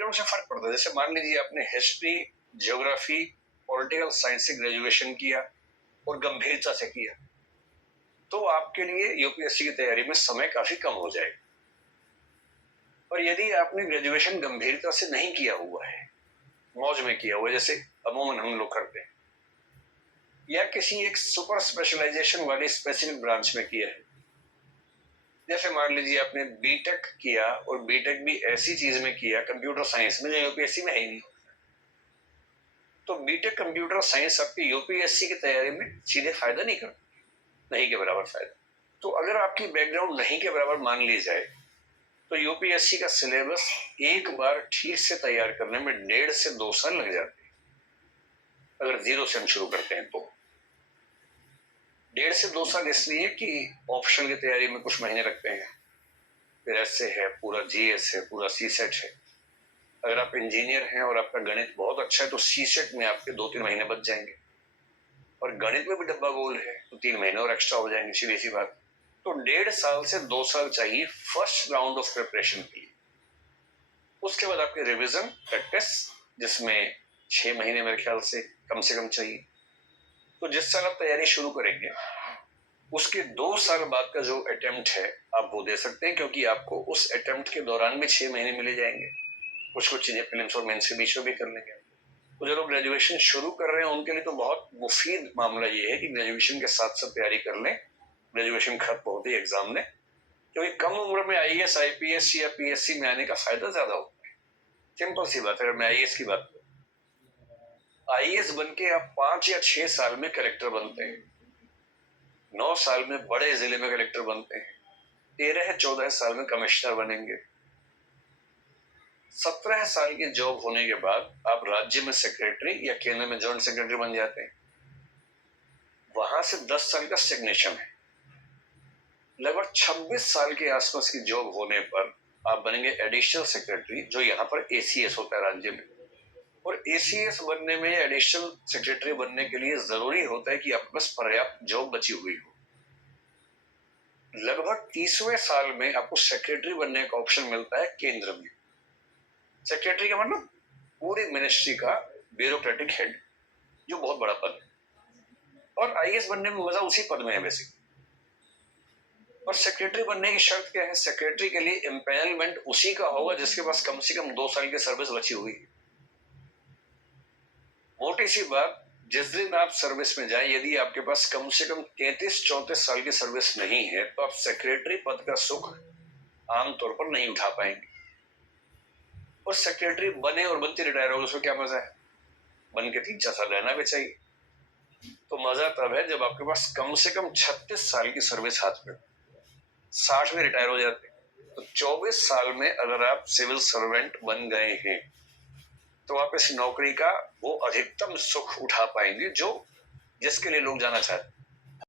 Background से फर्क पड़ता है। जैसे मान लीजिए आपने हिस्ट्री, ज्योग्राफी, पॉलिटिकल साइंस से ग्रेजुएशन किया और गंभीरता से किया, तो आपके लिए यूपीएससी की तैयारी में समय काफी कम हो जाएगा। और यदि आपने ग्रेजुएशन गंभीरता से नहीं किया हुआ है, मौज में किया हुआ है, जैसे अमूमन हम लोग करते हैं, या किसी एक सुपर स्पेशलाइजेशन वाली स्पेसिफिक ब्रांच में किया है, जैसे मान लीजिए आपने बीटेक किया और बीटेक भी ऐसी चीज में किया, कंप्यूटर साइंस में, जो यूपीएससी में है ही नहीं, तो बीटेक कंप्यूटर साइंस आपकी यूपीएससी की तैयारी में सीधे फायदा नहीं करता, नहीं के बराबर फायदा। तो अगर आपकी बैकग्राउंड नहीं के बराबर मान ली जाए, तो यूपीएससी का सिलेबस एक बार ठीक से तैयार करने में 1.5 से 2 साल लग जाते हैं। अगर जीरो से हम शुरू करते हैं तो 1.5 से 2 साल इसलिए कि ऑप्शन की तैयारी में कुछ महीने लगते हैं, फिर एसए है, पूरा जीएस है, पूरा सीसेट है। अगर आप इंजीनियर हैं और आपका गणित बहुत अच्छा है तो सीसेट में आपके 2-3 महीने बच जाएंगे, और गणित में भी डब्बा गोल है तो 3 महीने और एक्स्ट्रा हो जाएंगे, सीधी सी बात। तो 1.5 साल से 2 साल चाहिए फर्स्ट राउंड ऑफ प्रिपरेशन के लिए। उसके बाद आपके रिवीजन, प्रैक्टिस, जिसमें 6 महीने मेरे ख्याल से कम चाहिए। तो जिस साल आप तैयारी शुरू करेंगे उसके 2 साल बाद का जो अटेम्प्ट है आप वो दे सकते हैं, क्योंकि आपको उस अटेम्प्ट के दौरान भी 6 महीने मिले जाएंगे। कुछ चीजें प्रीलिम्स और मेंस के बीच में भी कर लेंगे। तो जो लोग ग्रेजुएशन शुरू कर रहे हैं उनके लिए तो बहुत मुफीद मामला ये है कि ग्रेजुएशन के साथ साथ तैयारी कर लें, ग्रेजुएशन खत्म होते ही एग्जाम दें, क्योंकि कम उम्र में आईएएस, आईपीएस या पीएससी में आने का फायदा ज्यादा होता है। सिंपल सी बात है। अगर मैं आईएएस की बात करूं, आईएएस बन के आप 5 या 6 साल में कलेक्टर बनते हैं, 9 साल में बड़े जिले में कलेक्टर बनते हैं, 13-14 साल में कमिश्नर बनेंगे, 17 साल की जॉब होने के बाद आप राज्य में सेक्रेटरी या केंद्र में जॉइंट सेक्रेटरी बन जाते हैं। वहां से 10 साल का स्टेग्नेशन है। लगभग 26 साल के आसपास की जॉब होने पर आप बनेंगे एडिशनल सेक्रेटरी, जो यहाँ पर एसीएस होता है राज्य में। और एसीएस बनने में, एडिशनल सेक्रेटरी बनने के लिए जरूरी होता है कि आपके पास पर्याप्त जॉब बची हुई हो। लगभग 30वें साल में आपको सेक्रेटरी बनने का ऑप्शन मिलता है केंद्र में। सेक्रेटरी का मतलब पूरी मिनिस्ट्री का ब्यूरोक्रेटिक हेड, जो बहुत बड़ा पद है। और आईएएस बनने में मजा उसी पद में है बेसिक। और सेक्रेटरी बनने की शर्त क्या है? सेक्रेटरी के लिए एम्पैनलमेंट उसी का होगा जिसके पास कम से कम 2 साल की सर्विस बची हुई है। मोटी सी बात, जिस दिन आप सर्विस में जाए, यदि आपके पास कम से कम 33-34 साल की सर्विस नहीं है तो आप सेक्रेटरी पद का सुख आमतौर पर नहीं उठा पाएंगे। और सेक्रेटरी बने और बनते रिटायर हो, उसमें क्या मजा है? बन के 3-4 साल रहना भी चाहिए। तो मजा तब है जब आपके पास कम से कम 36 साल की सर्विस हाथ में, 60 में रिटायर हो जाते हैं। तो 24 साल में अगर आप सिविल सर्वेंट बन गए हैं तो आप इस नौकरी का वो अधिकतम सुख उठा पाएंगे जो जिसके लिए लोग जाना चाहते हैं।